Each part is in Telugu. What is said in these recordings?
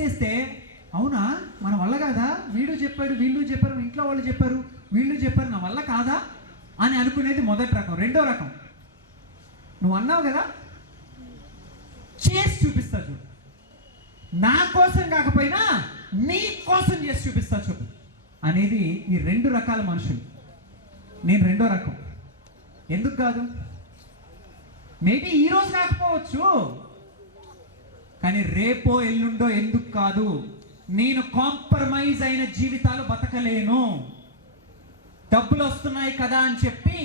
చేస్తే అవునా మన వల్ల కాదా, వీళ్ళు చెప్పాడు వీళ్ళు చెప్పారు ఇంట్లో వాళ్ళు చెప్పారు వీళ్ళు చెప్పారు నా వల్ల కాదా అని అనుకునేది మొదటి రకం. రెండో రకం, నువ్వు అన్నావు కదా చేసి చూపిస్తా చూడు, నా కోసం కాకపోయినా నీ కోసం చేసి చూపిస్తా చూడు అనేది ఈ రెండు రకాల మనుషులు. నేను రెండో రకం. ఎందుకు కాదు? మేబీ ఈరోజు కాకపోవచ్చు, కానీ రేపో ఎల్లుండో ఎందుకు కాదు, నేను కాంప్రమైజ్ అయిన జీవితాలు బతకలేను. డబ్బులు వస్తున్నాయి కదా అని చెప్పి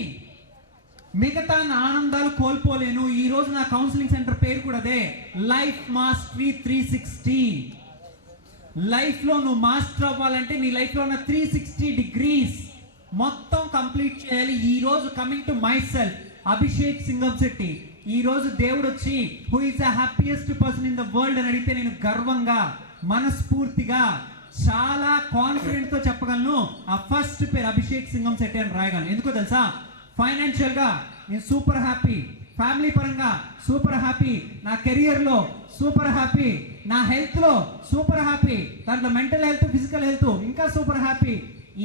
మిగతా నా ఆనందాలు కోల్పోలేను. ఈ రోజు నా కౌన్సిలింగ్ సెంటర్ పేరు కూడా అదే, లైఫ్ మాస్టరీ 360. లైఫ్ లో నువ్వు మాస్టర్ అవ్వాలంటే నీ లైఫ్ లో ఉన్న 360 degrees మొత్తం కంప్లీట్ చేయాలి. ఈ రోజు coming to my self, Abhishek Singamsetti, ఈ రోజు దేవుడు వచ్చి who is the happiest person in the world అని అడిగితే నేను గర్వంగా మనస్ఫూర్తిగా చాలా కాన్ఫిడెంట్ తో చెప్పగలను, ఆ ఫస్ట్ పేరు అభిషేక్ సింగంశెట్టి అని రాయగలను. ఎందుకో తెలుసా? ఫైనాన్షియల్ గా నేను సూపర్ హ్యాపీ, ఫ్యామిలీ పరంగా సూపర్ హ్యాపీ, నా కెరియర్ లో సూపర్ హ్యాపీ, నా హెల్త్ లో సూపర్ హ్యాపీ, దాంట్లో మెంటల్ హెల్త్ ఫిజికల్ హెల్త్ ఇంకా సూపర్ హ్యాపీ.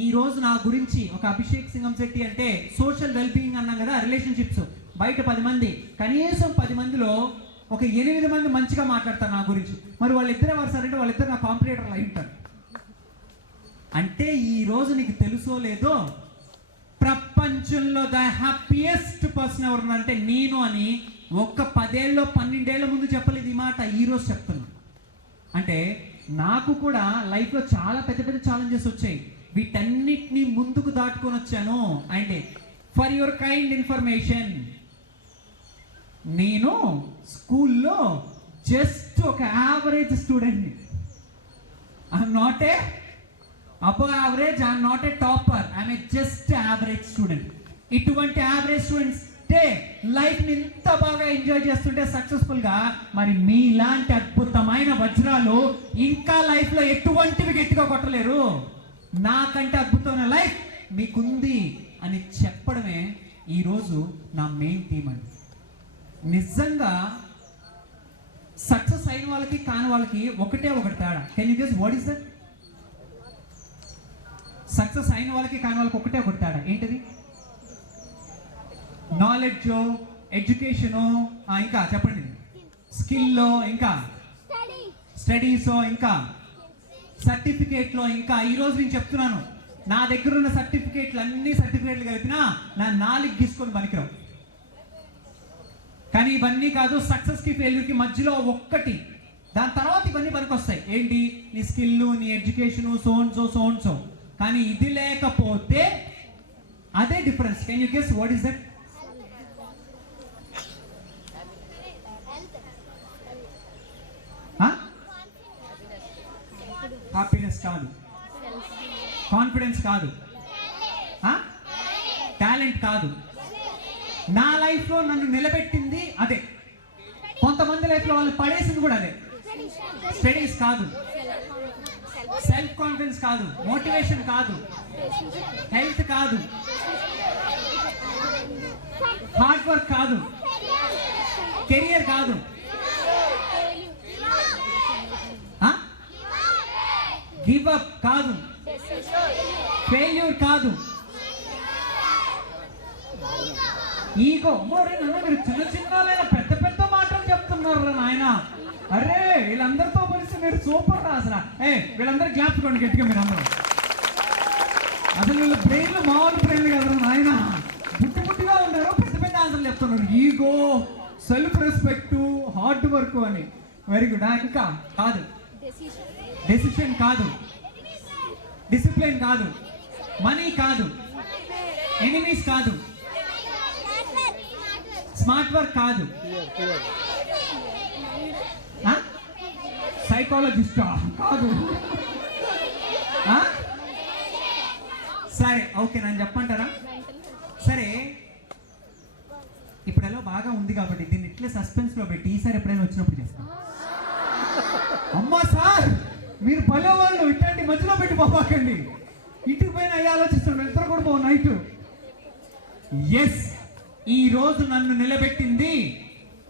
ఈ రోజు నా గురించి ఒక అభిషేక్ సింగంశెట్టి అంటే సోషల్ వెల్బీయింగ్ అన్నాం కదా, రిలేషన్షిప్స్. బయట 10 మంది, కనీసం 10 మందిలో ఒక 8 మంది మంచిగా మాట్లాడతారు నా గురించి. మరి వాళ్ళిద్దరే వరుసారంటే వాళ్ళిద్దరు నా కాంపిటేటర్లు అయి ఉంటారు. అంటే ఈ రోజు నీకు తెలుసో లేదో, ప్రపంచంలో ద హ్యాపీయెస్ట్ పర్సన్ ఎవరున్నారంటే నేను అని ఒక్క 10 ఏళ్ళలో 12 ఏళ్ల ముందు చెప్పలేదు ఈ మాట, ఈ రోజు చెప్తున్నా. అంటే నాకు కూడా లైఫ్లో చాలా పెద్ద పెద్ద ఛాలెంజెస్ వచ్చాయి, వీటన్నిటిని ముందుకు దాటుకొని వచ్చాను. అంటే ఫర్ యువర్ కైండ్ ఇన్ఫర్మేషన్, నేను స్కూల్లో జస్ట్ ఒక యావరేజ్ స్టూడెంట్ని. I'm not a above average, I'm not a topper, I'm a just average student. ఇటువంటి యావరేజ్ స్టూడెంట్స్ లైఫ్ని ఇంత బాగా ఎంజాయ్ చేస్తుంటే సక్సెస్ఫుల్ గా, మరి మీలాంటి అద్భుతమైన వజ్రాలు ఇంకా లైఫ్ లో ఎటువంటివి గట్టిగా కొట్టలేరు. నాకంటే అద్భుతమైన లైఫ్ మీకుంది అని చెప్పడమే ఈరోజు నా మెయిన్ థీమ్ అండి. నిజంగా సక్సెస్ అయిన వాళ్ళకి కాని వాళ్ళకి ఒకటే ఒకటి తేడా. Can you guess what is that? Success అయిన వాళ్ళకి కాని వాళ్ళకి ఒకటే ఒకటి తేడా. ఏంటిది? నాలెడ్జ్, ఎడ్యుకేషను, ఇంకా చెప్పండి, స్కిల్లో, ఇంకా స్టడీస్, ఇంకా సర్టిఫికేట్లో, ఇంకా ఈరోజు నేను చెప్తున్నాను నా దగ్గర ఉన్న సర్టిఫికేట్లు అన్ని సర్టిఫికేట్లు కలిపినా నా 4 గీసుకొని పనికిరావు. కానీ ఇవన్నీ కాదు, సక్సెస్కి ఫెయిల్యూర్కి మధ్యలో ఒక్కటి, దాని తర్వాత ఇవన్నీ పనికొస్తాయి. ఏంటి? నీ స్కిల్, నీ ఎడ్యుకేషను, సో. కానీ ఇది లేకపోతే అదే difference. Can you guess what is that? Happiness కాదు, కాన్ఫిడెన్స్ కాదు, టాలెంట్ కాదు. నా లైఫ్లో నన్ను నిలబెట్టింది అదే, కొంతమంది లైఫ్లో వాళ్ళు పడేసింది కూడా అదే. స్టడీస్ కాదు, సెల్ఫ్ కాన్ఫిడెన్స్ కాదు, మోటివేషన్ కాదు, హెల్త్ కాదు, హార్డ్ వర్క్ కాదు, కెరియర్ కాదు, గివ్ అప్ కాదు, ఫెయిల్యూర్ కాదు, ఈగో. మీరు చిన్న చిన్న పెద్ద పెద్ద మాటలు చెప్తున్నారు నాయన. అరే వీళ్ళందరితో పోలిస్తే మీరు సూపర్ రా అసలు. వీళ్ళందరూ జ్ఞాపకండి గట్టిగా, మీరు అందరూ అసలు వీళ్ళ బ్రెయిన్లు మామూలు బ్రెయిన్లు కదా నాయన, పుట్టిగా ఉన్నారు, పెద్ద పెద్ద ఆన్సర్లు చెప్తున్నారు. Ego, self respect, hard work అని. Very good. ఇంకా కాదు, డెసిషన్ కాదు, డిసిప్లిన్ కాదు, మనీ కాదు, ఎనిమీస్ కాదు, స్మార్ట్ వర్క్ కాదు, సైకాలజిస్ట్ కాదు. సరే ఓకే, నన్ను చెప్పంటారా? సరే, ఇప్పుడు ఎలా బాగా ఉంది కాబట్టి దీన్ని ఇట్లే సస్పెన్స్ లో పెట్టి ఈసారి ఎప్పుడైనా వచ్చినప్పుడు చేస్తాను. అమ్మా సార్ మీరు పల్లె వాళ్ళు ఇట్లాంటి మధ్యలో పెట్టి పోవాకండి, ఇంటికి పైన అయ్యి ఆలోచిస్తాడు ఎంత కూడా పో నైట్. ఎస్, ఈ రోజు నన్ను నిలబెట్టింది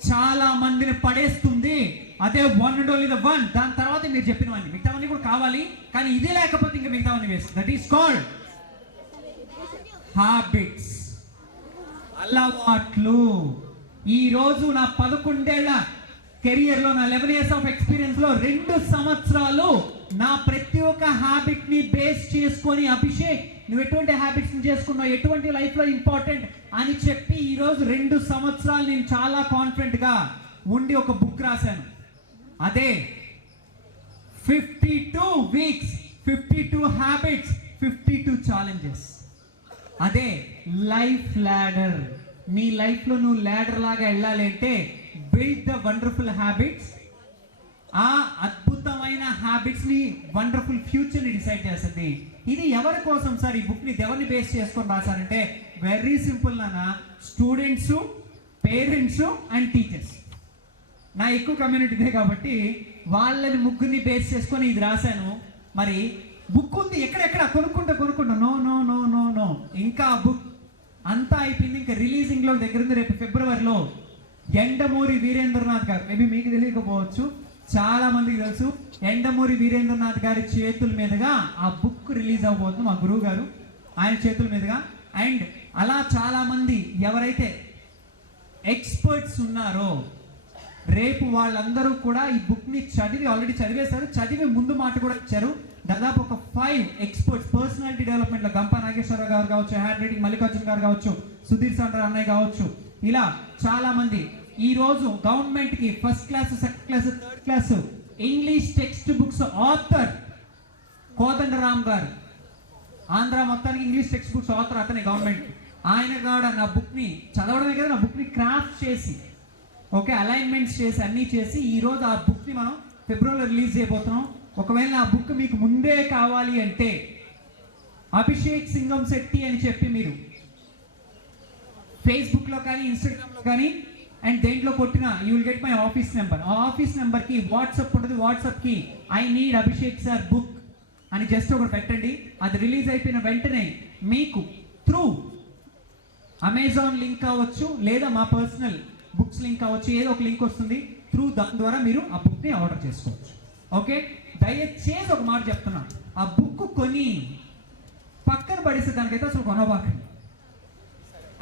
చాలా మందిని పడేస్తుంది, అదే one and only the one. దాని తర్వాత మీరు చెప్పినవన్నీ మిగతావన్నీ కూడా కావాలి, కానీ ఇది లేకపోతే ఇంకా మిగతావన్నీ waste. That is called habits, అలవాట్లు. ఈ రోజు నా 11 ఏళ్ల కెరియర్లో, నా 11 years ఆఫ్ ఎక్స్పీరియన్స్లో 2 సంవత్సరాలు నా ప్రతి ఒక్క హ్యాబిట్ని బేస్ చేసుకొని, అభిషేక్ నువ్వు ఎటువంటి హ్యాబిట్స్ని చేసుకున్నావు, ఎటువంటి లైఫ్లో ఇంపార్టెంట్ అని చెప్పి ఈరోజు 2 సంవత్సరాలు నేను చాలా కాన్ఫిడెంట్గా ఉండి ఒక బుక్ రాశాను. అదే 52 weeks, 52 habits, 52 challenges. అదే లైఫ్ ల్యాడర్. నీ లైఫ్లో నువ్వు ల్యాడర్ లాగా వెళ్ళాలి అంటే బిల్డ్ ద వండర్ఫుల్ హ్యాబిట్స్. ఆ అద్భుతమైన హ్యాబిట్స్ ని వండర్ఫుల్ ఫ్యూచర్ ని డిసైడ్ చేస్తుంది. ఇది ఎవరి కోసం సార్? ఈ బుక్ ని ఎవరిని బేస్ చేసుకొని రాశారంటే వెరీ సింపుల్ నాన్న, స్టూడెంట్స్, పేరెంట్స్ అండ్ టీచర్స్. నా ఎక్కువ కమ్యూనిటీ ఇదే కాబట్టి వాళ్ళని ముగ్గురిని బేస్ చేసుకొని ఇది రాశాను. మరి బుక్ ఉంది ఎక్కడెక్కడ కొనుక్కుంటా no no no no no ఇంకా బుక్ అంతా అయిపోయింది. ఇంకా రిలీజింగ్ లో దగ్గర ఉంది. రేపు ఫిబ్రవరిలో ఎండమూరి వీరేంద్రనాథ్ గారు, మేబీ మీకు తెలియకపోవచ్చు, చాలా మందికి తెలుసు, ఎండమూరి వీరేంద్రనాథ్ గారి చేతుల మీదుగా ఆ బుక్ రిలీజ్ అవబోతుంది, మా గురువు గారు ఆయన చేతుల మీదుగా. అండ్ అలా చాలా మంది ఎవరైతే ఎక్స్పర్ట్స్ ఉన్నారో రేపు వాళ్ళందరూ కూడా ఈ బుక్ ని చదివి, ఆల్రెడీ చదివేశారు, చదివి ముందు మాట కూడా ఇచ్చారు. దాదాపు ఒక 5 ఎక్స్పర్ట్స్ పర్సనాలిటీ డెవలప్మెంట్ లో గంపా నాగేశ్వరరావు గారు కావచ్చు, హ్యాండ్ రైటింగ్ మల్లికార్జున గారు కావచ్చు, సుధీర్ సండ్ర అన్నయ్య కావచ్చు, ఇలా చాలా మంది ఈ రోజు గవర్నమెంట్ కి first class, second class, third class English text books author Kodandaram garu, Andhra మొత్తానికి ఇంగ్లీష్ టెక్స్ట్ బుక్స్ ఆథర్ అతనే గవర్నమెంట్. ఆయన కూడా నా బుక్ ని చదవడమే కదా, నా బుక్ ని క్రాఫ్ట్ చేసి, ఓకే, అలైన్మెంట్స్ చేసి అన్నీ చేసి ఈ రోజు ఆ బుక్ ని మనం ఫిబ్రవరిలో రిలీజ్ చేయబోతున్నాం. ఒకవేళ ఆ బుక్ మీకు ముందే కావాలి అంటే అభిషేక్ సింగం శెట్టి అని చెప్పి మీరు ఫేస్బుక్ లో కానీ ఇన్స్టాగ్రామ్ లో కానీ అండ్ దేంట్లో కొట్టినా you will get my office number. ఆ ఆఫీస్ నెంబర్ కి వాట్సాప్ ఉంటుంది, వాట్సాప్ కి I need Abhishek sir book అని జస్ట్ ఒకటి పెట్టండి. అది రిలీజ్ అయిపోయిన వెంటనే మీకు త్రూ అమెజాన్ లింక్ కావచ్చు, లేదా మా పర్సనల్ బుక్స్ లింక్ కావచ్చు, ఏదో ఒక లింక్ వస్తుంది. త్రూ దాని ద్వారా మీరు ఆ బుక్ ని ఆర్డర్ చేసుకోవచ్చు. ఓకే, దయచేసి ఒక మాట చెప్తున్నా, ఆ బుక్ కొని పక్కన పడేసే దానికైతే అసలు కొనబాకండి.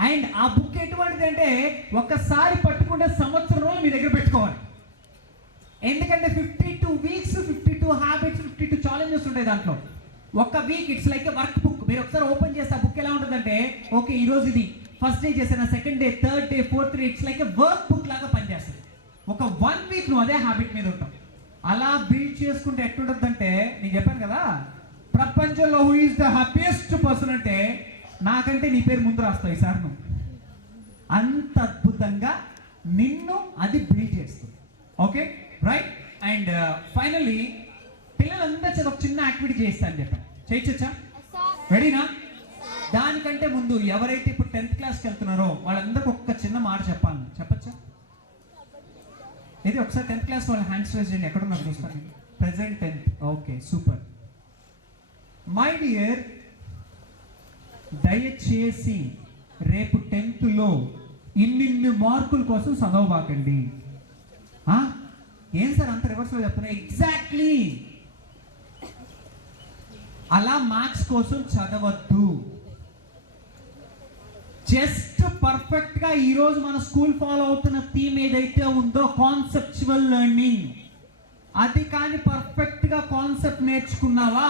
అండ్ ఆ బుక్ ఎటువంటిది అంటే ఒక్కసారి పట్టుకుంటే సంవత్సరం రోజులు మీ దగ్గర పెట్టుకోవాలి. ఎందుకంటే 52 weeks, 52 habits, 52 challenges ఉంటాయి దాంట్లో. ఒక week it's like work book. మీరు ఒకసారి ఓపెన్ చేస్తే ఆ బుక్ ఎలా ఉంటుందంటే, ఓకే ఈ రోజు ఇది ఫస్ట్ డే చేసిన, second day, third day, fourth day, it's like work book లాగా పనిచేస్తుంది. ఒక 1 week నువ్వు అదే హ్యాబిట్ మీద ఉంటావు. అలా బిల్డ్ చేసుకుంటే ఎట్లుంటుందంటే, నేను చెప్పాను కదా, ప్రపంచంలో who is the happiest person అంటే నాకంటే నీ పేరు ముందు రాస్తావు ఈసారి నువ్వు. అంత అద్భుతంగా నిన్ను అది బిల్డ్ చేస్తుంది. Okay right. అండ్ ఫైనల్లీ పిల్లలందరూ చేత ఒక చిన్న యాక్టివిటీ చేస్తాను చెప్పాను, చేయొచ్చా? రెడీనా? దానికంటే ముందు ఎవరైతే ఇప్పుడు 10th క్లాస్కి వెళ్తున్నారో వాళ్ళందరికీ ఒక్క చిన్న మాట చెప్పాలి, చెప్పచ్చా? ఇది ఒకసారి 10th క్లాస్ వాళ్ళ హ్యాండ్స్ రైజ్ చేయండి. ఎక్కడున్నారు చూస్తాను. Present 10th. Okay super. My dear, దయచేసి రేపు 10thలో ఇన్ని మార్కుల కోసం చదవబాకండి. ఏం సార్ అంత రివర్స్లో చెప్తున్నా? ఎగ్జాక్ట్లీ అలా మార్క్స్ కోసం చదవద్దు. జస్ట్ పర్ఫెక్ట్ గా ఈరోజు మన స్కూల్ ఫాలో అవుతున్న థీమ్ ఏదైతే ఉందో కాన్సెప్చువల్ లెర్నింగ్, అది కానీ పర్ఫెక్ట్ గా కాన్సెప్ట్ నేర్చుకున్నావా,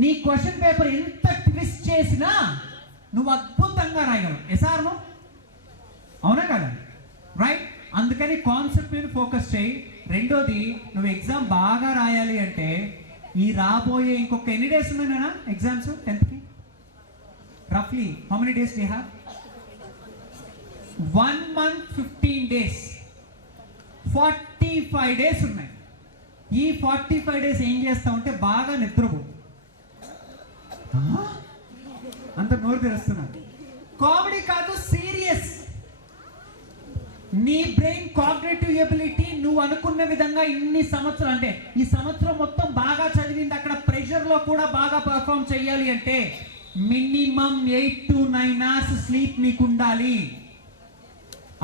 నీ క్వశ్చన్ పేపర్ ఎంత ట్విస్ట్ చేసినా నువ్వు అద్భుతంగా రాయగలవు. ఎసార్ను అవునా కదా? రైట్. అందుకని కాన్సెప్ట్ మీద ఫోకస్ చేయి. రెండోది, నువ్వు ఎగ్జామ్ బాగా రాయాలి అంటే ఈ రాబోయే ఇంకొక ఎన్ని డేస్ ఉన్నాయినా ఎగ్జామ్స్ 10thకి? రఫ్లీ how many days we have? 1 month 15 days, 45 days ఉన్నాయి. ఈ 45 days ఏం చేస్తావు అంటే బాగా నిద్రపో. అంత నోరు తెరుస్తున్నాను. కామెడీ కాదు, సీరియస్. నీ బ్రెయిన్ కాగ్నిటివ్ ఎబిలిటీ నువ్వు అనుకున్న విధంగా ఇన్ని సంవత్సరాలు, అంటే ఈ సంవత్సరం మొత్తం బాగా చదివింది, అక్కడ ప్రెషర్ లో కూడా బాగా పర్ఫామ్ చేయాలి అంటే మినిమం 8 to 9 hours స్లీప్ నీకు ఉండాలి.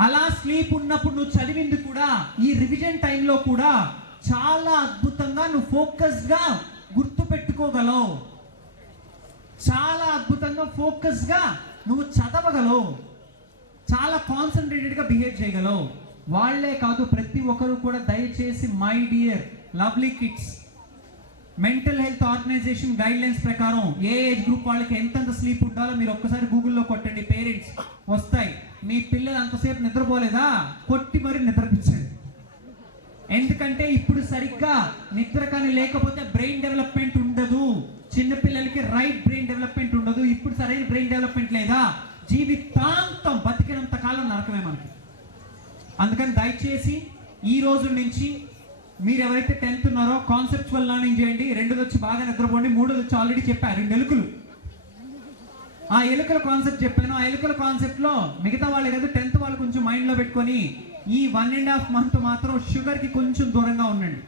అలా స్లీప్ ఉన్నప్పుడు నువ్వు చదివింది కూడా ఈ రివిజన్ టైంలో కూడా చాలా అద్భుతంగా నువ్వు ఫోకస్గా గుర్తు పెట్టుకోగలవు, చాలా అద్భుతంగా ఫోకస్గా నువ్వు చదవగలవు, చాలా కాన్సన్ట్రేటెడ్గా బిహేవ్ చేయగలవు. వాళ్లే కాదు, ప్రతి ఒక్కరు కూడా దయచేసి my dear lovely kids, mental health organization guidelines ప్రకారం ఏ ఏజ్ గ్రూప్ వాళ్ళకి ఎంతెంత స్లీప్ ఉండాలో మీరు ఒక్కసారి గూగుల్లో కొట్టండి, పేరెంట్స్ వస్తాయి. మీ పిల్లలు అంతసేపు నిద్రపోలేదా, కొట్టి మరి నిద్రపించండి. ఎందుకంటే ఇప్పుడు సరిగ్గా నిద్ర కానీ లేకపోతే బ్రెయిన్ డెవలప్మెంట్ ఉండదు. చిన్నపిల్లలకి రైట్ బ్రెయిన్ డెవలప్మెంట్ ఉండదు. ఇప్పుడు సరైన బ్రెయిన్ డెవలప్మెంట్ లేదా, జీవితాంతం బతికినంత కాలం నరకమే మనకి. అందుకని దయచేసి ఈ రోజు నుంచి మీరు ఎవరైతే 10th ఉన్నారో కాన్సెప్చువల్ లర్నింగ్ చేయండి. 2ది వచ్చి బాగా నిద్రపోండి. 3ది వచ్చి ఆల్రెడీ చెప్పారు, 2 ఎలుకలు. ఆ ఎలుకల కాన్సెప్ట్ చెప్పాను. ఆ ఎలుకల కాన్సెప్ట్లో మిగతా వాళ్ళు కదా 10th వాళ్ళు కొంచెం మైండ్లో పెట్టుకొని ఈ 1.5 month మాత్రం షుగర్కి కొంచెం దూరంగా ఉండండి.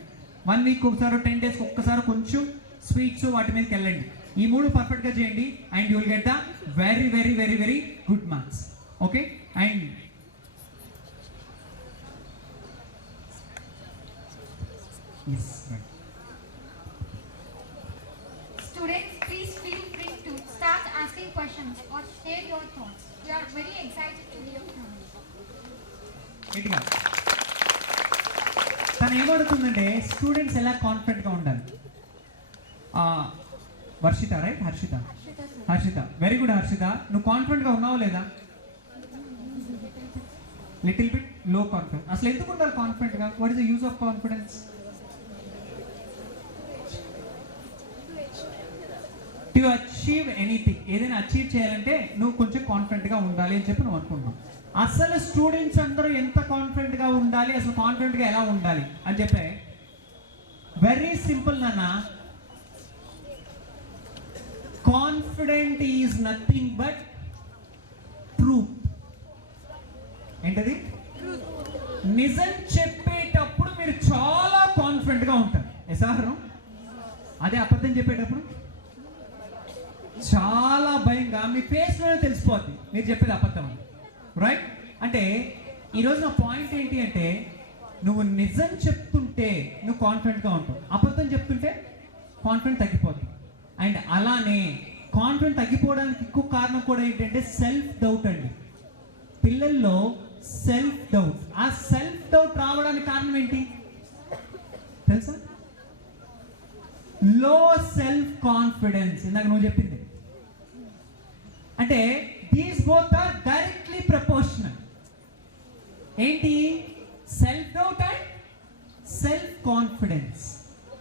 1 week ఒకసారి, 10 days ఒక్కసారి కొంచెం స్వీట్స్ వాటి మీదకి వెళ్ళండి. ఈ 3 పర్ఫెక్ట్గా చేయండి and you will get the very very very very good marks. Okay, and yes, right. Students, please feel free to start asking questions or share your thoughts. We are very excited to hear from you. ఇదిగా తను ఏమడుతుందంటే స్టూడెంట్స్ ఎలా కాన్ఫిడెంట్గా ఉండాలి. Varshitha, right? Harshitha, very good Harshitha. నువ్వు కాన్ఫిడెంట్గా ఉన్నావా లేదా? Little bit low confidence. అసలు ఎందుకు ఉండాలి కాన్ఫిడెంట్గా? What is the use of confidence? To achieve anything, ఏదైనా అచీవ్ చేయాలంటే నువ్వు కొంచెం కాన్ఫిడెంట్గా ఉండాలి అని చెప్పి నువ్వు అనుకుంటున్నావు. అసలు స్టూడెంట్స్ అందరూ ఎంత కాన్ఫిడెంట్గా ఉండాలి, అసలు కాన్ఫిడెంట్గా ఎలా ఉండాలి అని చెప్పే వెరీ సింపుల్ నాన్న. Confident is nothing but truth. ఏంటది? నిజం చెప్పేటప్పుడు మీరు చాలా కాన్ఫిడెంట్గా ఉంటారు. ఎసారం అదే అబద్ధం చెప్పేటప్పుడు చాలా భయంగా మీ ఫేస్లోనే తెలిసిపోద్ది మీరు చెప్పేది అబద్ధం అని, రైట్? అంటే ఈరోజు నా పాయింట్ ఏంటి అంటే నువ్వు నిజం చెప్తుంటే నువ్వు కాన్ఫిడెంట్గా ఉంటావు, అబద్ధం చెప్తుంటే కాన్ఫిడెంట్ తగ్గిపోద్ది. అండ్ అలానే కాన్ఫిడెంట్ తగ్గిపోవడానికి ఇంకో కారణం కూడా ఏంటంటే సెల్ఫ్ డౌట్ అండి. పిల్లల్లో సెల్ఫ్ డౌట్. ఆ సెల్ఫ్ డౌట్ రావడానికి కారణం ఏంటి తెలుసా? లో సెల్ఫ్ కాన్ఫిడెన్స్. ఇందాక నువ్వు చెప్పింది అంటే these both are directly proportional. ఏంటి? Self doubt and self confidence.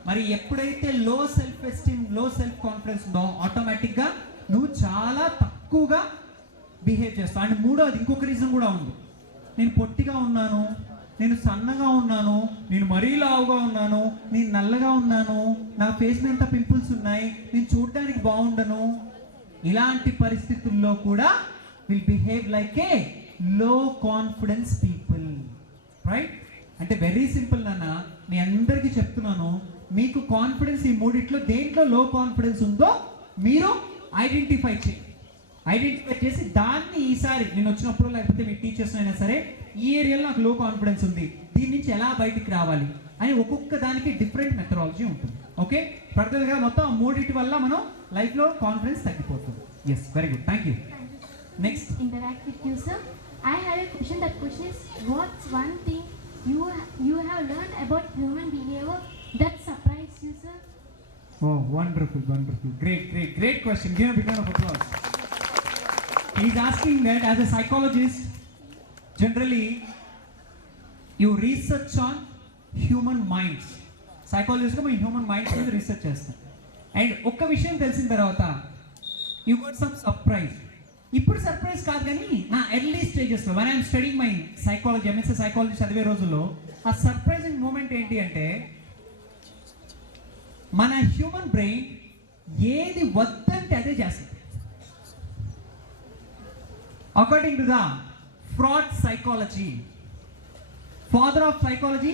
మరి ఎప్పుడైతే low self esteem, low self confidence ఉందో ఆటోమేటిక్గా నువ్వు చాలా తక్కువగా బిహేవ్ చేస్తావు. అండ్ మూడోది ఇంకొక రీజన్ కూడా ఉంది. నేను పొట్టిగా ఉన్నాను, నేను సన్నగా ఉన్నాను, నేను మరీ లావుగా ఉన్నాను, నేను నల్లగా ఉన్నాను, నా ఫేస్ మీద ఎంత పింపుల్స్ ఉన్నాయి, నేను చూడడానికి బాగుండను, ఇలాంటి పరిస్థితుల్లో కూడా విల్ బిహేవ్ లైక్ ఏ లో కాన్ఫిడెన్స్ పీపుల్, రైట్? అంటే వెరీ సింపుల్ నాన్న, మీ అందరికీ చెప్తున్నాను, మీకు కాన్ఫిడెన్స్ ఈ మూడిట్లో దేంట్లో లో కాన్ఫిడెన్స్ ఉందో మీరు ఐడెంటిఫై చేసి దాన్ని ఈసారి నేను వచ్చినప్పుడు లేకపోతే మీ టీచర్స్ అయినా సరే ఈ ఏరియాలో నాకు లో కాన్ఫిడెన్స్ ఉంది, దీని నుంచి ఎలా బయటికి రావాలి అని ఒక్కొక్క దానికి డిఫరెంట్ మెథడాలజీ ఉంటుంది. ఓకే, ఫర్దర్గా మొత్తం మూడింటి వల్ల మనం లైఫ్లో కాన్ఫిడెన్స్ తగ్గిపోతుంది. Yes, very good, thank you. Next Interact with you, sir. I had a question. That question is, what's one thing you have learned about human behavior that surprised you, sir? Oh, wonderful. Great question. Give a big round of applause. He is asking that as a psychologist, generally you research on human minds. Psychologist గా హ్యూమన్ మైండ్స్ మీద రీసెర్చ్ చేస్తాం. అండ్ ఒక్క విషయం తెలిసిన తర్వాత యూ గోట్ సమ్ సర్ప్రైజ్. ఇప్పుడు సర్ప్రైజ్ కాదు కానీ నా ఎర్లీ స్టేజెస్లో when I'm studying my psychology, MSc psychology చదివే రోజుల్లో ఆ సర్ప్రైజింగ్ మూమెంట్ ఏంటి అంటే మన హ్యూమన్ బ్రెయిన్ ఏది వద్దంటే అదే చేస్తుంది. According to the fraud psychology, father of psychology,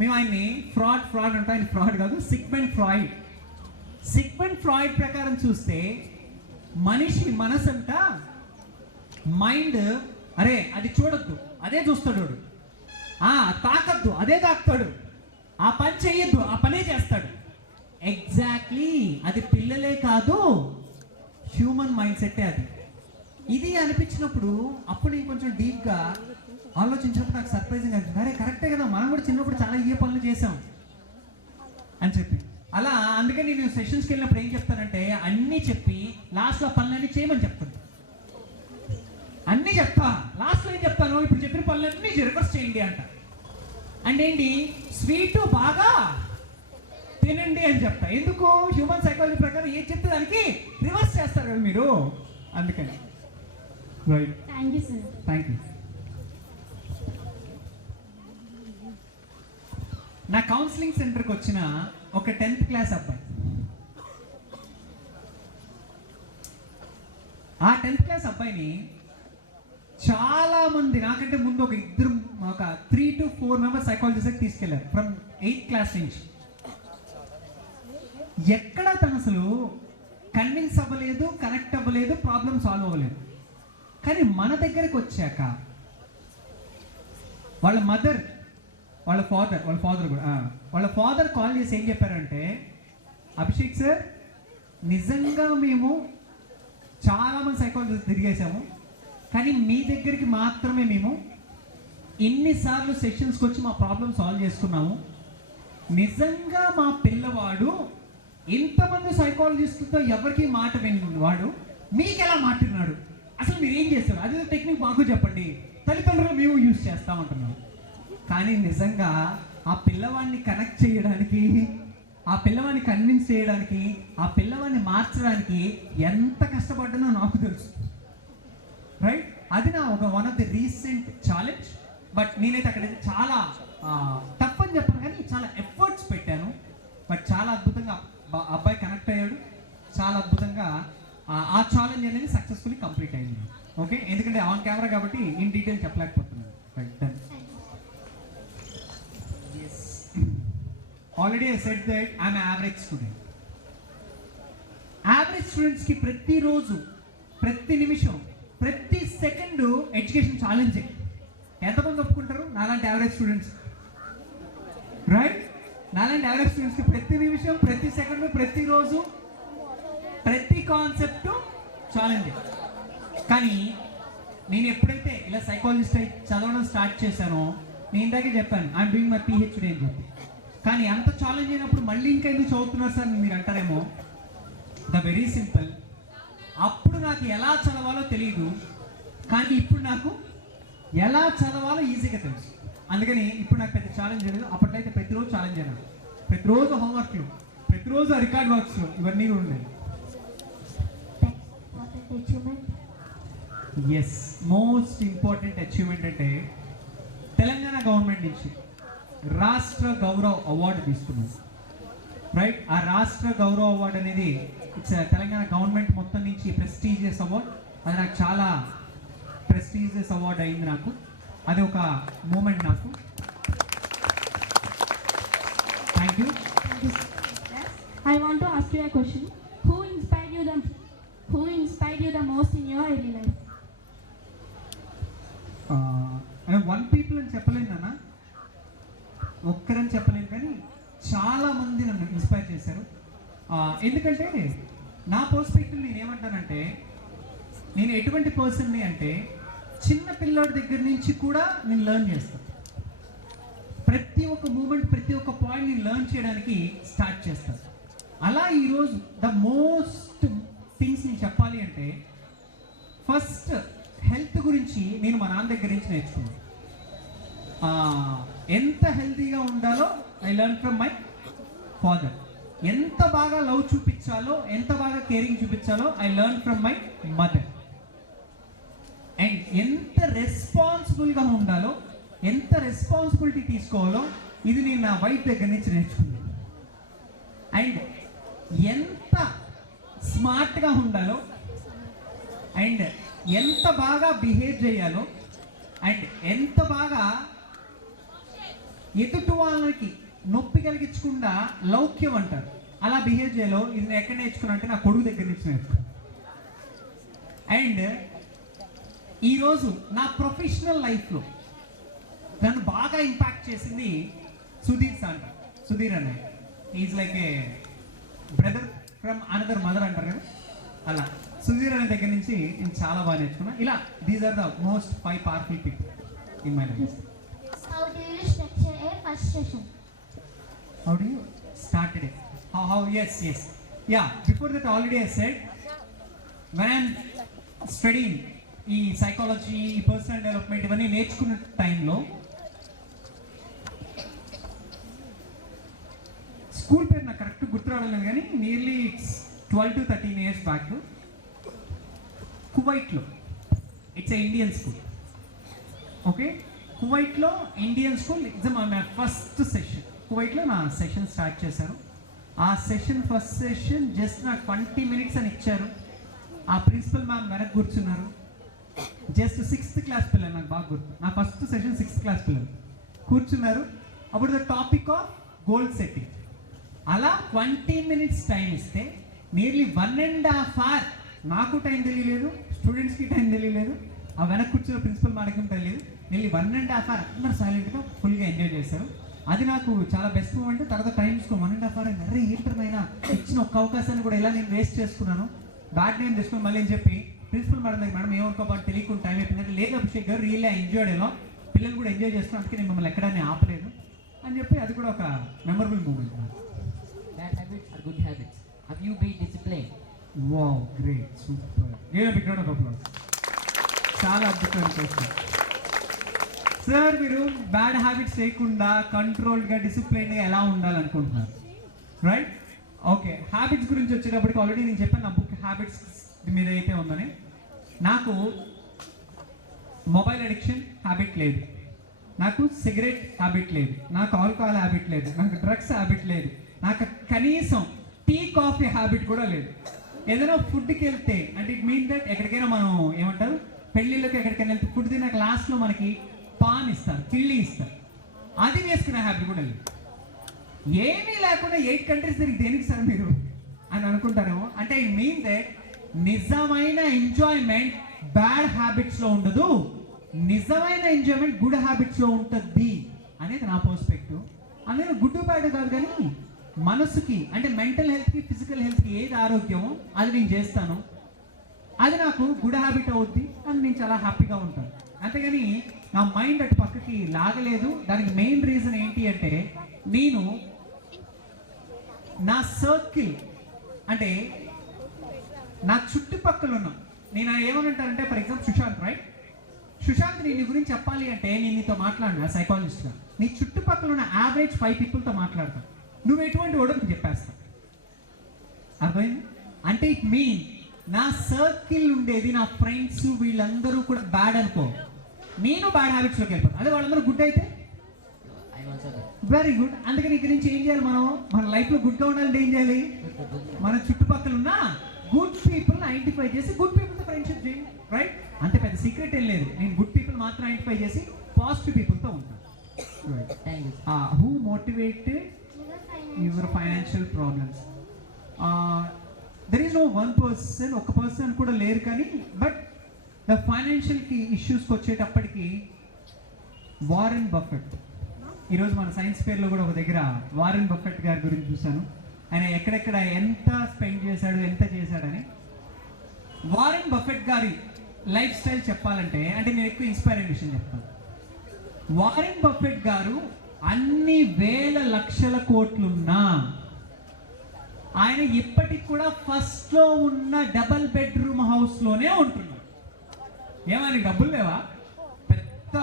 మేము ఆయన్ని ఫ్రాడ్ అంటే ఆయన ఫ్రాడ్ కాదు, సిగ్మండ్ ఫ్రాయిడ్ ప్రకారం చూస్తే మనిషి మనసంట మైండ్ అరే అది చూడొద్దు, అదే చూస్తాడు వాడు. తాకద్దు, అదే తాకుతాడు. ఆ పని చెయ్యొద్దు, ఆ పనే చేస్తాడు. ఎగ్జాక్ట్లీ అది పిల్లలే కాదు, హ్యూమన్ మైండ్ సెట్టే అది. ఇది అనిపించినప్పుడు అప్పుడు నేను కొంచెం డీప్గా ఆలోచించినప్పుడు నాకు సర్ప్రైజింగ్ అనిపించింది. అరే కరెక్టే కదా, మనం కూడా చిన్నప్పుడు చాలా ఈ పనులు చేసాం అని చెప్పి. అలా అందుకని నేను సెషన్స్కి వెళ్ళినప్పుడు ఏం చెప్తానంటే అన్నీ చెప్పి లాస్ట్లో పనులన్నీ చేయమని చెప్తాను. అన్నీ చెప్తా, లాస్ట్లో ఏం చెప్తాను, ఇప్పుడు చెప్పిన పనులన్నీ రివర్స్ చేయండి అంట. అంటే ఏంటి, స్వీటు బాగా తినండి అని చెప్తా. ఎందుకు, హ్యూమన్ సైకాలజీ ప్రకారం ఏం చెప్తే దానికి రివర్స్ చేస్తారు కదా మీరు, అందుకని. Right, thank you sir. Thank you. నా కౌన్సిలింగ్ సెంటర్కి వచ్చిన ఒక 10th క్లాస్ అబ్బాయి, ఆ 10th క్లాస్ అబ్బాయిని చాలా మంది నాకంటే ముందు ఒక 3 to 4 మెంబర్స్ సైకాలజిస్ట్కి తీసుకెళ్లారు ఫ్రమ్ 8th క్లాస్ నుంచి. ఎక్కడ తను అసలు కన్విన్స్ అవ్వలేదు, కనెక్ట్ అవ్వలేదు, ప్రాబ్లమ్ సాల్వ్ అవ్వలేదు. కానీ మన దగ్గరికి వచ్చాక వాళ్ళ మదర్, వాళ్ళ ఫాదర్ కాల్ చేసి ఏం చెప్పారంటే, అభిషేక్ సార్ నిజంగా మేము చాలామంది సైకాలజిస్ట్ తిరిగేసాము, కానీ మీ దగ్గరికి మాత్రమే మేము ఇన్నిసార్లు సెషన్స్కి వచ్చి మా ప్రాబ్లమ్ సాల్వ్ చేసుకున్నాము. నిజంగా మా పిల్లవాడు ఇంతమంది సైకాలజిస్టులతో ఎవరికి మాట వినవాడు, మీకు ఎలా మాట్లాడినాడు, అసలు మీరు ఏం చేస్తారు, అదే టెక్నిక్ మాకు చెప్పండి, తల్లిదండ్రులు మేము యూజ్ చేస్తామంటున్నాం. కానీ నిజంగా ఆ పిల్లవాడిని కనెక్ట్ చేయడానికి, ఆ పిల్లవాడిని కన్విన్స్ చేయడానికి, ఆ పిల్లవాడిని మార్చడానికి ఎంత కష్టపడ్డానో నాకు తెలుసు. రైట్, అది నా one of the recent challenge. But నేనైతే అక్కడ చాలా టఫ్ అని చెప్పాను, కానీ చాలా ఎఫర్ట్స్ పెట్టాను. బట్ చాలా అద్భుతంగా అబ్బాయి కనెక్ట్ అయ్యాడు, చాలా అద్భుతంగా ఆ ఛాలెంజ్ అనేది సక్సెస్ఫుల్లీ కంప్లీట్ అయింది. ఓకే, ఎందుకంటే ఆన్ కెమెరా కాబట్టి ఇన్ డీటెయిల్ చెప్పలేకపోతున్నాను. Right, done. Already I said that I'm average student. Average స్టూడెంట్స్కి ప్రతిరోజు, ప్రతి నిమిషం, ప్రతి సెకండ్ ఎడ్యుకేషన్ ఛాలెంజే. ఎంతమంది ఒప్పుకుంటారు నాలాంటి యావరేజ్ స్టూడెంట్స్? రైట్, నాలాంటి యావరేజ్ స్టూడెంట్స్కి ప్రతి నిమిషం, ప్రతి సెకండ్, ప్రతిరోజు, ప్రతి కాన్సెప్ట్ ఛాలెంజ్. కానీ నేను ఎప్పుడైతే ఇలా సైకాలజిస్ట్ అయి చదవడం స్టార్ట్ చేశానో, నేను ఇందాకే చెప్పాను ఐఎమ్ డూయింగ్ మై PhD అని చెప్పి. కానీ అంత ఛాలెంజ్ అయినప్పుడు మళ్ళీ ఇంకా ఎందుకు చదువుతున్నారు సార్ మీరు అంటారేమో. ద వెరీ సింపుల్, అప్పుడు నాకు ఎలా చదవాలో తెలియదు, కానీ ఇప్పుడు నాకు ఎలా చదవాలో ఈజీగా తెలుసు. అందుకని ఇప్పుడు నాకు పెద్ద ఛాలెంజ్ లేదు. అప్పట్లో అయితే ప్రతిరోజు ఛాలెంజ్ అయినా, ప్రతిరోజు హోంవర్క్లు, ప్రతిరోజు రికార్డ్ వర్క్స్, ఇవన్నీ కూడా ఉండేవి. ఎస్, మోస్ట్ ఇంపార్టెంట్ అచీవ్మెంట్ అంటే తెలంగాణ గవర్నమెంట్ నుంచి రాష్ట్ర గౌరవ్ అవార్డు తీసుకున్నాను. రైట్, ఆ రాష్ట్ర గౌరవ్ అవార్డు అనేది ఇట్స్ తెలంగాణ గవర్నమెంట్ మొత్తం నుంచి ప్రెస్టీజియస్ అవార్డ్. అది నాకు చాలా ప్రెస్టీజియస్ అవార్డు అయింది నాకు. అది ఒక మూమెంట్ నాకు. Thank you. I want to ask you a question. Who inspired you the most in your early life? One people అని చెప్పలేను నాన్న, ఒక్కరని చెప్పలేను, కానీ చాలా మంది నన్ను ఇన్స్పైర్ చేశారు. ఎందుకంటే నా పర్స్పెక్టివ్ నేను ఏమంటానంటే, నేను ఎటువంటి పర్సన్ని అంటే చిన్న పిల్లాడి దగ్గర నుంచి కూడా నేను లెర్న్ చేస్తాను. ప్రతి ఒక్క మూమెంట్, ప్రతి ఒక్క పాయింట్ నేను లెర్న్ చేయడానికి స్టార్ట్ చేస్తాను. అలా ఈరోజు ద మోస్ట్ థింగ్స్ నేను చెప్పాలి అంటే, ఫస్ట్ హెల్త్ గురించి నేను మా నాన్న దగ్గర నుంచి నేర్చుకున్నాను. ఎంత హెల్తీగా ఉండాలో I learn from my father. ఎంత బాగా లవ్ చూపించాలో, ఎంత బాగా కేరింగ్ చూపించాలో I learn from my mother. And ఎంత రెస్పాన్సిబుల్గా ఉండాలో, ఎంత రెస్పాన్సిబిలిటీ తీసుకోవాలో, ఇది నేను నా వైఫ్ దగ్గర నుంచి నేర్చుకున్నాను. అండ్ ఎంత స్మార్ట్గా ఉండాలో, అండ్ ఎంత బాగా బిహేవ్ చేయాలో, అండ్ ఎంత బాగా ఎదుటి వాళ్ళకి నొప్పి కలిగించకుండా లౌక్యం అంటారు, అలా బిహేవ్ చేయాలో, ఇది నేను ఎక్కడ నేర్చుకున్నా అంటే నా కొడుకు దగ్గర నుంచి నేర్చుకున్నాను. అండ్ ఈరోజు నా ప్రొఫెషనల్ లైఫ్లో నన్ను బాగా ఇంపాక్ట్ చేసింది సుధీర్ అన్నయ్య. Is like A brother from another mother అంటారు కదా, అలా సుధీర్ అనే దగ్గర నుంచి నేను చాలా బాగా నేర్చుకున్నా. ఇలా these are the most 5 powerful people in my life. How do you structure a first session? How do you started it? How? Yes. Yeah. Before that, already I said, when I'm studying ఈ సైకాలజీ, ఈ పర్సనల్ డెవలప్మెంట్ ఇవన్నీ నేర్చుకున్న టైంలో స్కూల్ పేరు నాకు కరెక్ట్ గుర్తు రావడం కానీ నియర్లీ 12 to 13 years బ్యాక్ కువైట్లో, it's a Indian school. Okay, కువైట్లో Indian school exam my first session. కువైట్లో నా సెషన్ స్టార్ట్ చేశారు. ఆ సెషన్ ఫస్ట్ సెషన్ జస్ట్ నాకు 20 minutes అని ఇచ్చారు. ఆ ప్రిన్సిపల్ మ్యామ్ వెనక్కి కూర్చున్నారు. జస్ట్ 6th క్లాస్ పిల్లలు, నాకు బాగా గుర్తు. నా ఫస్ట్ సెషన్ 6th క్లాస్ పిల్లలు కూర్చున్నారు. అప్పుడు the topic of goal setting. అలా 20 minutes టైం ఇస్తే నియర్లీ 1.5 hour నాకు టైం తెలియలేదు, స్టూడెంట్స్కి టైం తెలియలేదు, ఆ వెనక్కి కూర్చున్న ప్రిన్సిపల్ మనకేం తెలియదు. నియర్లీ 1.5 hour అందరూ సైలెంట్గా ఫుల్గా ఎంజాయ్ చేశారు. అది నాకు చాలా బెస్ట్ మూమెంట్. తర్వాత టైం చూసుకో 1.5 hour అరే ఏంటమైనా ఇచ్చిన ఒక్క అవకాశాన్ని కూడా ఇలా నేను వేస్ట్ చేసుకున్నాను, బ్యాడ్ నేమ్ తీసుకుని మళ్ళీ అని చెప్పి ప్రిన్సిపల్ మేడం ఏమనుకోవాలి తెలియకుండా టైం అయిపోయిందంటే, లేదు అభిషేక్ గారు రియల్లీ ఎంజాయ్డ్ ఎలా, పిల్లలు కూడా ఎంజాయ్ చేస్తున్నాం, అందుకే నేను మిమ్మల్ని ఎక్కడాన్ని ఆపలేదు అని చెప్పి అది కూడా ఒక memorable moment. Bad habits are good habits. Have you been disciplined? Wow, great, super. Give a big round of applause. చాలా అద్భుతమైన క్వశ్చన్ సార్. మీరు బ్యాడ్ హ్యాబిట్స్ లేకుండా కంట్రోల్డ్గా, డిసిప్లైన్గా ఎలా ఉండాలనుకుంటున్నారు? Right, okay. హ్యాబిట్స్ గురించి వచ్చేటప్పటికి ఆల్రెడీ నేను చెప్పాను నా బుక్ హ్యాబిట్స్ మీద అయితే ఉందని. నాకు మొబైల్ అడిక్షన్ హ్యాబిట్ లేదు, నాకు సిగరెట్ హ్యాబిట్ లేదు, నాకు ఆల్కహాల్ హ్యాబిట్ లేదు, నాకు డ్రగ్స్ హ్యాబిట్ లేదు, నాకు కనీసం టీ కాఫీ హ్యాబిట్ కూడా లేదు. ఏదైనా ఫుడ్కి వెళ్తే అంటే ఇట్ మీన్ దట్ ఎక్కడికైనా మనం ఏమంటారు పెళ్ళిళ్ళకి ఎక్కడికైనా వెళ్తే ఫుడ్ తిన్నాక లాస్ట్లో మనకి పాన్ ఇస్తారు, కిళ్ళి ఇస్తారు, అది వేసుకునే హ్యాబిట్ కూడా లేదు. ఏమీ లేకుండా 8 countries తిరిగి దేనికి సార్ మీరు అని అనుకుంటారేమో. అంటే ఐ మీన్ దట్ నిజమైన ఎంజాయ్మెంట్ బ్యాడ్ హ్యాబిట్స్లో ఉండదు, నిజమైన ఎంజాయ్మెంట్ గుడ్ హ్యాబిట్స్లో ఉంటుంది అనేది నా పర్స్పెక్టివ్. అందుకని గుడ్ బ్యాడ్ కాదు కానీ మనసుకి అంటే మెంటల్ హెల్త్కి, ఫిజికల్ హెల్త్కి ఏది ఆరోగ్యమో అది నేను చేస్తాను, అది నాకు గుడ్ హ్యాబిట్ అవుద్ది అని నేను చాలా హ్యాపీగా ఉంటాను. అంతేగాని నా మైండ్ అటు పక్కకి లాగలేదు. దానికి మెయిన్ రీజన్ ఏంటి అంటే నేను నా సర్కిల్ అంటే నా చుట్టుపక్కల ఉన్న నేను ఏమనంటానంటే for example Sushant, right? Sushant నీ గురించి చెప్పాలి అంటే నేను నీతో మాట్లాడినా సైకాలజిస్ట్గా నీ చుట్టుపక్కల ఉన్న యావరేజ్ 5 peopleతో మాట్లాడతాను. నువ్వు ఎటువంటి వాడో నేను చెప్పేస్తా. అర్థమైంది? అంటే ఇట్ మీన్ నా సర్కిల్ ఉండేది నా ఫ్రెండ్స్ వీళ్ళందరూ కూడా బ్యాడ్ అనుకో, నేను బ్యాడ్ హ్యాబిట్స్లోకి వెళ్ళిపోతాను. అదే వాళ్ళందరూ గుడ్ అయితే వెరీ గుడ్. అందుకని ఇక్కడ నుంచి ఏం చేయాలి, మనం మన లైఫ్లో గుడ్గా ఉండాలంటే ఏం చేయాలి, మన చుట్టుపక్కల ఉన్న గుడ్ పీపుల్ ఐడెంటిఫై చేసి గుడ్ పీపుల్తో ఫ్రెండ్షిప్ చేయండి, రైట్? అంతే, పెద్ద సీక్రెట్ ఏం లేదు. నేను గుడ్ పీపుల్ మాత్రం ఐడెంటిఫై చేసి పాజిటివ్ పీపుల్తో ఉంటాను. Who motivated your financial problems? There is no one person, ఒక పర్సన్ కూడా లేరు కానీ బట్ ద ఫైనాన్షియల్కి ఇష్యూస్కి వచ్చేటప్పటికి వారెన్ బఫెట్, ఈరోజు మన సైన్స్ ఫేర్లో కూడా ఒక దగ్గర వారెన్ బఫెట్ గారి గురించి చూశాను. ఆయన ఎక్కడెక్కడ ఎంత స్పెండ్ చేశాడు, ఎంత చేశాడని. వారెన్ బఫెట్ గారి లైఫ్ స్టైల్ చెప్పాలంటే అంటే నేను ఎక్కువ ఇన్స్పైరింగ్ విషయం చెప్తాను. వారెన్ బఫెట్ గారు అన్ని వేల లక్షల కోట్లున్నా ఆయన ఇప్పటికి కూడా ఫస్ట్లో ఉన్న డబల్ బెడ్రూమ్ హౌస్లోనే ఉంటున్నాడు. ఏమని డబ్బులు లేవా పెద్ద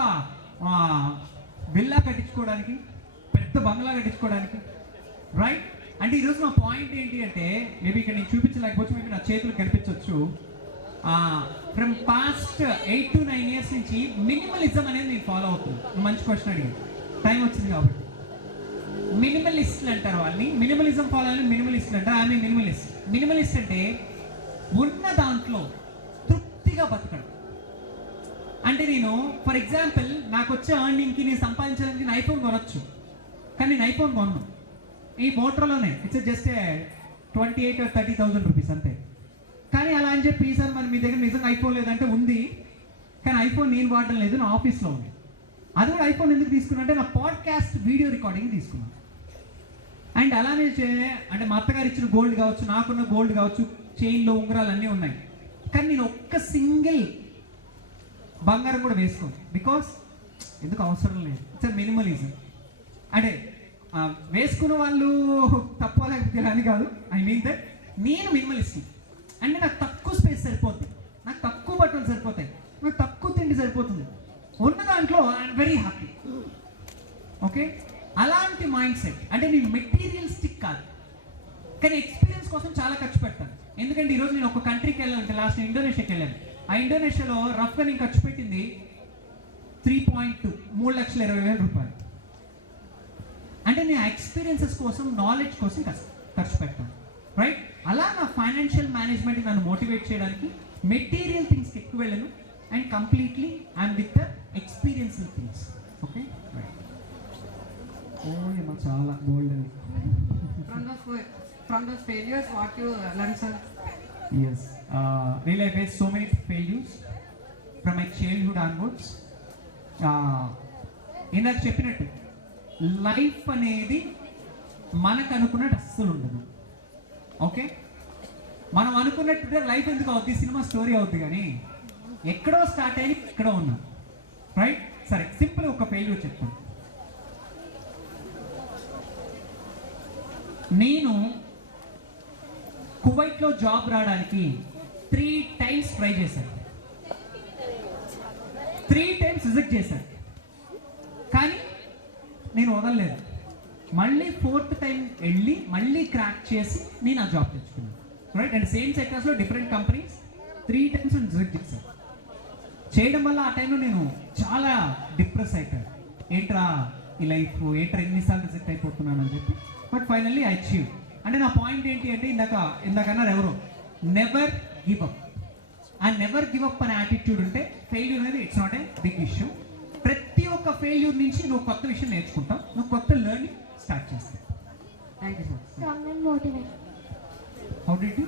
విల్లా కట్టించుకోవడానికి, పెద్ద బంగ్లా కట్టించుకోవడానికి, రైట్? అంటే ఈరోజు నా పాయింట్ ఏంటి అంటే మేబీ ఇక్కడ నేను చూపించలేకపోవచ్చు, మేబీ నా చేతులు కనిపించవచ్చు. ఫ్రమ్ పాస్ట్ 8 to 9 years నుంచి మినిమలిజం అనేది నేను ఫాలో అవుతున్నాను. మంచి క్వశ్చన్ అడిగి టైం వచ్చింది కాబట్టి. మినిమలిస్ట్లు అంటారు వాళ్ళని, మినిమలిజం ఫాలో అని మినిమలిస్ట్లు అంటారు. ఆమె మినిమలిస్ట్. మినిమలిస్ట్ అంటే ఉన్న దాంట్లో తృప్తిగా బతకడం. అంటే నేను ఫర్ ఎగ్జాంపుల్ నాకు వచ్చే ఎర్నింగ్కి నేను సంపాదించడానికి నేను ఐఫోన్ కొనొచ్చు, కానీ నేను ఐఫోన్ కొన్నాను ఈ మోటర్లోనే. ఇట్స్ జస్ట్ 28 or 30,000 rupees అంతే. కానీ అలా అని చెప్పి ఈసారి మరి మీ దగ్గర నిజంగా ఐఫోన్ లేదంటే ఉంది, కానీ ఐఫోన్ నేను వాడడం లేదు, నా ఆఫీస్లో ఉంది. అది కూడా ఐఫోన్ ఎందుకు తీసుకున్నా అంటే నా పాడ్కాస్ట్ వీడియో రికార్డింగ్ తీసుకున్నాను. అండ్ అలానే అంటే మా అత్తగారు ఇచ్చిన గోల్డ్ కావచ్చు, నాకున్న గోల్డ్ కావచ్చు, చైన్లో ఉంగరాలు అన్నీ ఉన్నాయి. కానీ నేను ఒక్క సింగిల్ బంగారం కూడా వేసుకోను. బికాస్ ఎందుకు అవసరం లేదు. It's minimalism. అంటే వేసుకున్న వాళ్ళు తక్కువ లేకపోతే అని కాదు, ఐ మీన్ దట్ నేను మినిమలిస్ట్. అంటే నాకు తక్కువ స్పేస్ సరిపోతుంది, నాకు తక్కువ బట్టలు సరిపోతాయి, నాకు తక్కువ తిండి సరిపోతుంది. ఉన్న దాంట్లో ఐఎమ్ వెరీ హ్యాపీ. ఓకే, అలాంటి మైండ్ సెట్. అంటే నేను మెటీరియలిస్టిక్ కాదు, కానీ ఎక్స్పీరియన్స్ కోసం చాలా ఖర్చు పెడతాను. ఎందుకంటే ఈరోజు నేను ఒక కంట్రీకి వెళ్ళాలంటే, లాస్ట్ నేను ఇండోనేషియాకి వెళ్ళాను. ఆ ఇండోనేషియాలో రఫ్గా నేను ఖర్చు పెట్టింది 3,20,000 రూపాయలు. అంటే నేను ఎక్స్పీరియన్సెస్ కోసం, నాలెడ్జ్ కోసం ఖర్చు పెడతాను, రైట్? అలా నా ఫైనాన్షియల్ మేనేజ్మెంట్ నన్ను మోటివేట్ చేయడానికి మెటీరియల్ థింగ్స్కి ఎక్కువ వెళ్ళను, and completely I'm with the experiential things. Okay, right. చాలా బోల్డ్. From the failures, what you learned, sir? Yes, really I faced so many failures from my childhood onwards. ఇందాక చెప్పినట్టు లైఫ్ అనేది మనకు అనుకున్నట్టు అస్సలు ఉండదు. ఓకే, మనం అనుకున్నట్టు లైఫ్ ఎందుకు అవుద్ది, సినిమా స్టోరీ అవుద్ది, కానీ ఎక్కడో స్టార్ట్ అయ్యి ఎక్కడో ఉన్నాం, రైట్? సరే, సింపుల్ ఒక ఫెయిల్యూర్ చెప్తాను. నేను కువైట్లో జాబ్ రావడానికి 3 times ట్రై చేశాను, 3 times రిజెక్ట్ చేశాను. కానీ నేను వదలలేదు. మళ్ళీ 4th టైం వెళ్ళి మళ్ళీ క్రాక్ చేసి నేను ఆ జాబ్ తెచ్చుకున్నాను, రైట్? అండ్ సేమ్ సెక్టర్స్లో డిఫరెంట్ కంపెనీస్ 3 times రిజెక్ట్ చేశాను. చేయడం వల్ల ఆ టైంలో నేను చాలా డిప్రెస్ అయిపోయాను. ఏంట్రా ఈ లైఫ్, ఏంట్రా ఎన్నిసార్లు రిజెక్ట్ అయిపోతున్నాను అని చెప్పి. But finally I achieve. అంటే నా పాయింట్ ఏంటి అంటే, ఇందాకన్నారు ఎవరో, నెవర్ గివ్ అప్. ఆ నెవర్ గివ్ అప్ అనే యాటిట్యూడ్ ఉంటే ఫెయిల్యూర్ అనేది it's not a big issue. ప్రతి ఒక్క ఫెయిల్యూర్ నుంచి నువ్వు కొత్త విషయం నేర్చుకుంటావు, నువ్వు కొత్త లెర్నింగ్ స్టార్ట్ చేస్తావు. Thank you, sir. Strong and motivated. How did you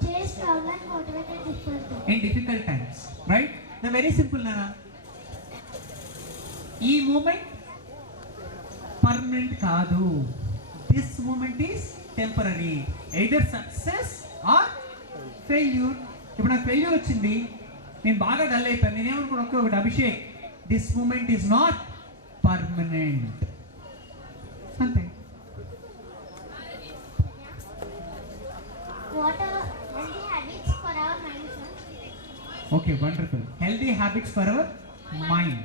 Stay strong and motivated differently. in difficult times, right? The very simple nana, ఈ మూమెంట్ పర్మనెంట్ కాదు, this moment is temporary, either success or failure. ఇప్పుడు నాకు ఫెయిల్యూర్ వచ్చింది, నేను బాగా డల్ అయిపోయాను. నేనేమనుకున్నా, ఒకటి Abhishek, this moment is not permanent, అంతే. What are healthy habits for our mind, sir? Okay, wonderful. Healthy habits for our mind.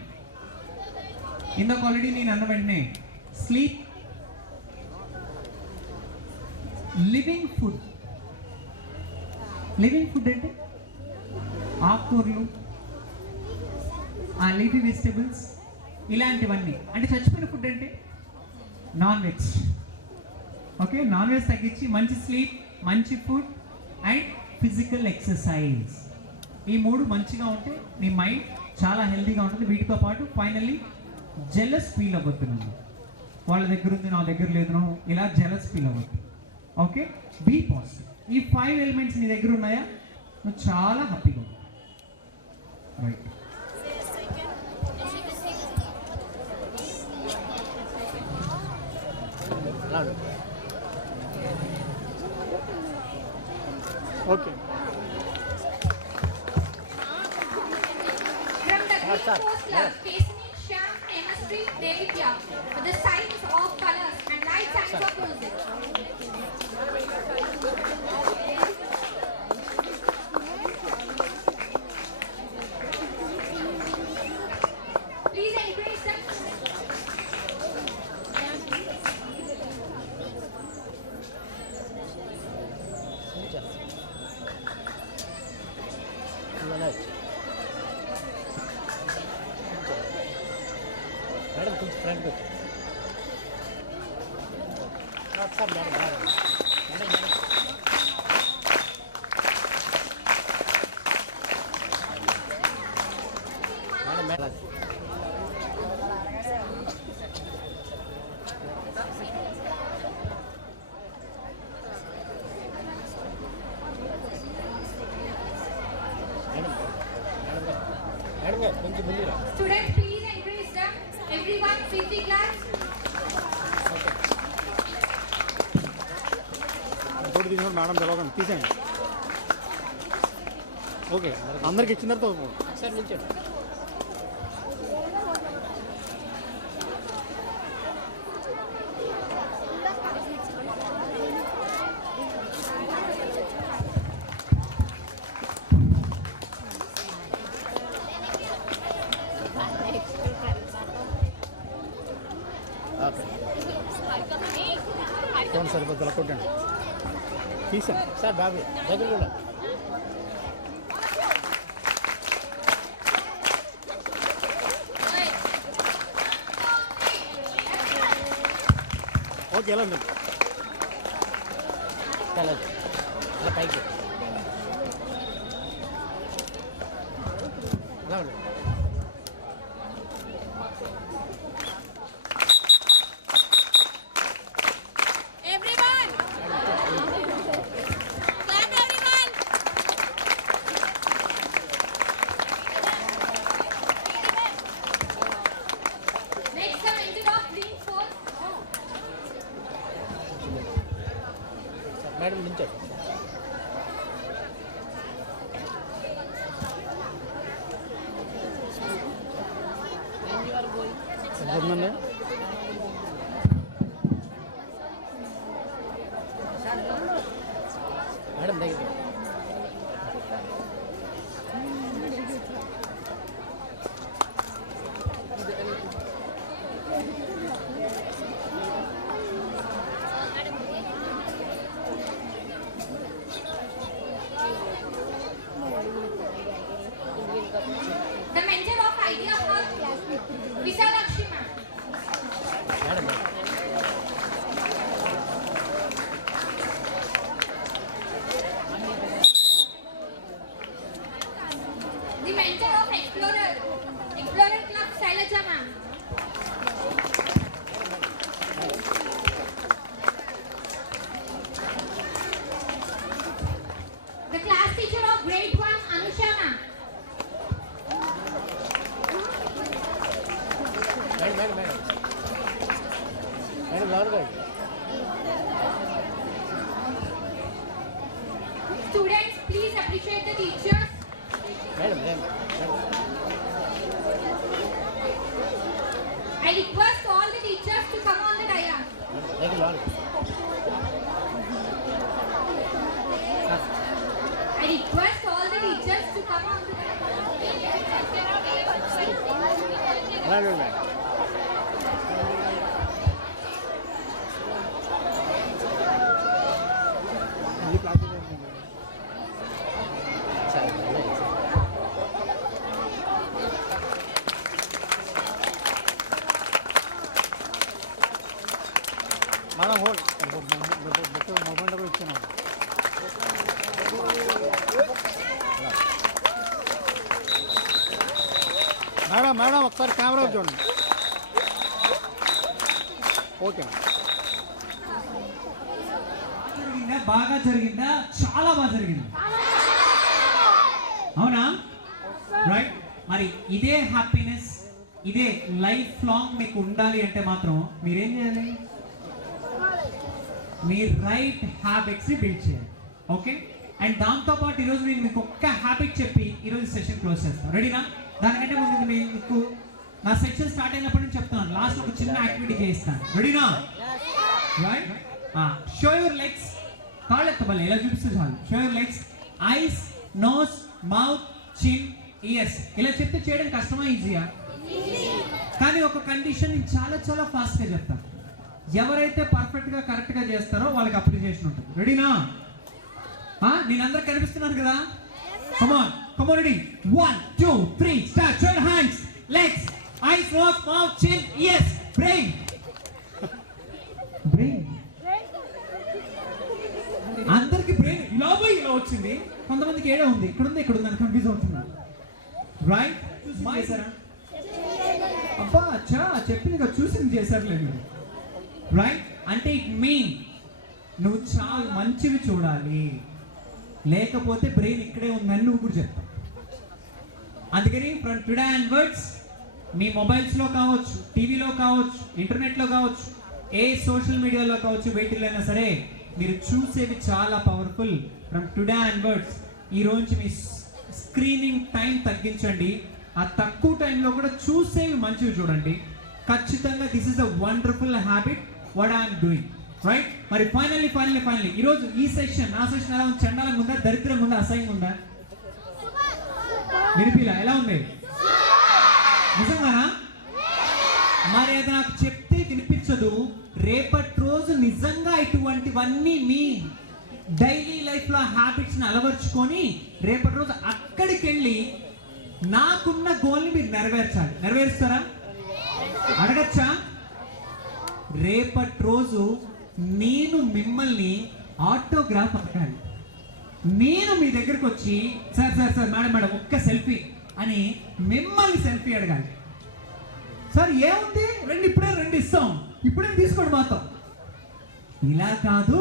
ఇందాక ఆల్రెడీ నేను అన్న వెంటనే sleep, living food. Living food అంటే ఆకుకూరలు, ఆ లీఫీ వెజిటబుల్స్, ఇలాంటివన్నీ. అంటే చచ్చిపోయిన ఫుడ్ అంటే non veg. Okay, non veg తగ్గించి మంచి స్లీప్, మంచి ఫుడ్ అండ్ ఫిజికల్ ఎక్సర్సైజ్, ఈ 3 మంచిగా ఉంటే నీ మైండ్ చాలా హెల్తీగా ఉంటుంది. వీటితో పాటు ఫైనల్లీ జెలస్ ఫీల్ అవ్వద్దు. నువ్వు వాళ్ళ దగ్గర ఉంది, నా దగ్గర లేదు, ఇలా జెలస్ ఫీల్ అవ్వద్దు. Okay, be positive. ఈ 5 ఎలిమెంట్స్ నీ దగ్గర ఉన్నాయా, నువ్వు చాలా హ్యాపీగా ఉంటావు, right? From the Green Coast Club, Kesini, Shyam, Chemistry, Devitya, with the signs of colors and light signs of music. Please encourage them. Madam కొంచెం ఫ్రంట్ వచ్చి sir madam madam madam madam madam madam కొంచెం ముందు రా. Students, please encourage them. Everyone, safety class. Photo తీసుకుని మేడం తెలవకండి తీసేయండి. ఓకే అందరికి ఇచ్చిన తర్వాత ఒకసారి నిల్చోండి. ఓకే ఫోన్ సరిపోతుంది కొట్టండి తీసాను. సార్ బాబు దగ్గర కూడా ఓకే ఎలా ఉంది తెలదు అలా పైకి అలా ఉండండి. Everyone. Clap everyone. Next, the mention of green force. Madam నిల్చోండి. సరిపోతుందండి. మేడం దగ్గర The mentor of idea of Visalakshmi ma'am. Madam madam The mentor of Explorer Club Shailaja ma'am. The class teacher of grade 1 Anusha ma'am. Madam madam madam madam లోపలికి రండి. Students, please appreciate the teachers. Madam madam madam I request all the teachers to come on the dais. దగ్గర లోపలికి I request all the teachers to come on the dais. అలా ఉండండి మేడం. మళ్ళీ క్లాస్ అయిపోయింది. సరే సరే. మేడం హోల్డ్ మొబైల్ డబ్బులు ఇచ్చాను. మేడం మేడం ఒకసారి కెమెరా చూడండి. ఓకే జరిగిందా? బాగా జరిగిందా? చాలా బాగా జరిగింది. అవునా? రైట్. మరి ఇదే హ్యాపీనెస్, ఇదే లైఫ్ లాంగ్ మీకు ఉండాలి అంటే మాత్రం మీరేం చేయాలి? మీ రైట్ హ్యాబిట్స్ని బిల్డ్ చేయాలి. ఓకే. అండ్ దాంతోపాటు ఈరోజు నేను మీకు ఒక్క హ్యాబిట్ చెప్పి ఈరోజు సెషన్ క్లోజ్ చేస్తాను. రెడీనా? దానికంటే ముందు మీకు నా సెక్షన్ స్టార్ట్ అయినప్పటి నుంచి చెప్తున్నాను, లాస్ట్ ఒక చిన్న యాక్టివిటీ చేయిస్తాను. రెడీనా? రైట్. Show your legs. కాళ్ళు ఎత్తబల్లి ఇలా చూపిస్తే చాలు. Show your legs, eyes, nose, mouth, chin, ears. ఇలా చెప్తే చేయడం కష్టమా ఈజీయా? కానీ ఒక కండిషన్ నేను చాలా చాలా ఫాస్ట్గా చెప్తాను. ఎవరైతే పర్ఫెక్ట్గా కరెక్ట్గా చేస్తారో వాళ్ళకి అప్రిసియేషన్ ఉంటుంది. రెడీనా? నేను అందరికి కనిపిస్తున్నాను కదా? Come on come on. Ready? 1 2 3 start. Show your hands, legs, eyes, nose, mouth, chin, ears, brain. Brain అందరికి బ్రెయిన్ ఇలా పోయి ఇలా వచ్చింది, కొంతమందికి ఏడే ఉంది, ఇక్కడ ఉంది ఇక్కడ ఉంది అని కన్ఫ్యూజ్ అవుతున్నారు. రైట్? చేశారా? అబ్బా అచ్చా చెప్పింది కదా, చూసింది చేశారులేదు. రైట్? అంటే ఇట్ మీన్ నువ్వు చాలా మంచివి చూడాలి, లేకపోతే బ్రెయిన్ ఇక్కడే ఉందని నువ్వు కూడా చెప్తావు. అందుకని ఫ్రమ్ టుడే ఆన్వర్డ్స్ మీ మొబైల్స్లో కావచ్చు, టీవీలో కావచ్చు, ఇంటర్నెట్లో కావచ్చు, ఏ సోషల్ మీడియాలో కావచ్చు, వేటిలైనా సరే మీరు చూసేవి చాలా పవర్ఫుల్. ఫ్రమ్ టుడే ఆన్వర్డ్స్ ఈ రోజు మీ స్క్రీనింగ్ టైం తగ్గించండి. ఆ తక్కువ టైంలో కూడా చూసేవి మంచివి చూడండి. ఖచ్చితంగా this is the wonderful habit what I'm doing, right? మరి ఫైనల్లీ ఈరోజు ఈ సెషన్, నా సెషన్ ఎలా ఉంది? చండాలంగా ఉందా, దరిద్రంగా ఉందా, అసహ్యంగా ఉందా? వినిపిలా? ఎలా ఉంది? నిజంగానా? మరి అది నాకు చెప్తే వినిపించదు. రేపటి రోజు నిజంగా ఇటువంటివన్నీ మీ డైలీ లైఫ్లో హ్యాబిట్స్ని అలవర్చుకొని రేపటి రోజు అక్కడికి వెళ్ళి నాకున్న గోల్ని మీరు నెరవేర్చాలి. నెరవేరుస్తారా? అడగచ్చా? రేపటి రోజు నేను మిమ్మల్ని ఆటోగ్రాఫ్ అడగాలి. నేను మీ దగ్గరకు వచ్చి సార్ మేడం ఒక్క సెల్ఫీ అని మిమ్మల్ని సెల్ఫీ అడగాలి. సార్ ఏముంది, ఇప్పుడే ఇస్తాం, ఇప్పుడే తీసుకోండి మాతో. ఇలా కాదు,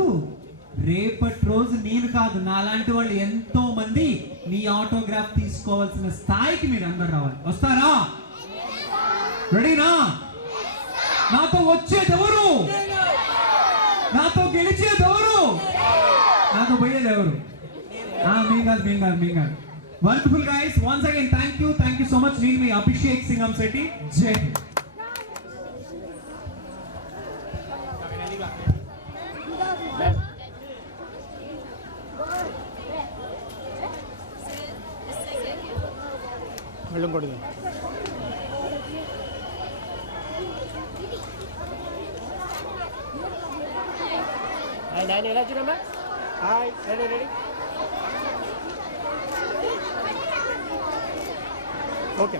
రేపటి రోజు నేను కాదు, నాలాంటి వాళ్ళు ఎంతో మంది మీ ఆటోగ్రాఫ్ తీసుకోవాల్సిన స్థాయికి మీరు అందరు రావాలి. వస్తారా? రెడీనా? నాతో వచ్చేది ఎవరు? నాతో గెలిచేది ఎవరు? నాతో పోయేది ఎవరు? మేం కాదు. Wonderful guys, once again thank you so much. నేను మీ అభిషేక్ సింగం శెట్టి. జై హింద్. వెళ్ళం కొడుతుంది. నాయన ఎలా చూడమ్మా? Hi, ready. Okay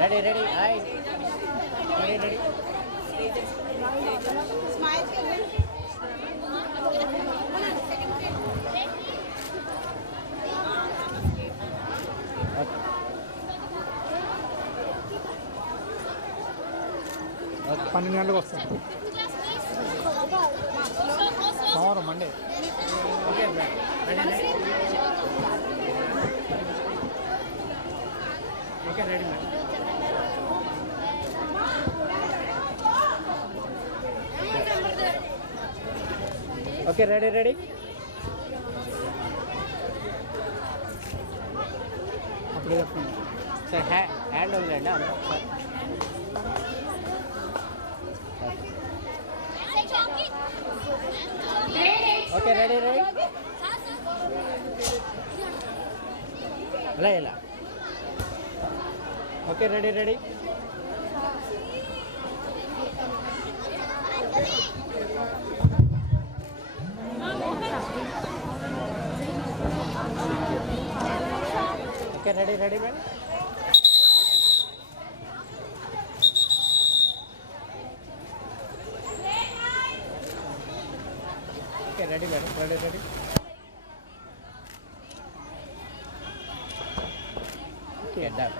ready. Hi, ready. Okay, 12 గంటలకు వస్తాం. సోమవారం Monday. Okay madam, ready. Okay, ready madam. Okay, ready. అప్పుడే చెప్పండి. సార్ హ్యాండ్ వదిలేండి అమ్మ. Okay, ready. ఇలా. Okay, ready. Okay, ready madam. Okay, ready madam, ready. Okay, done.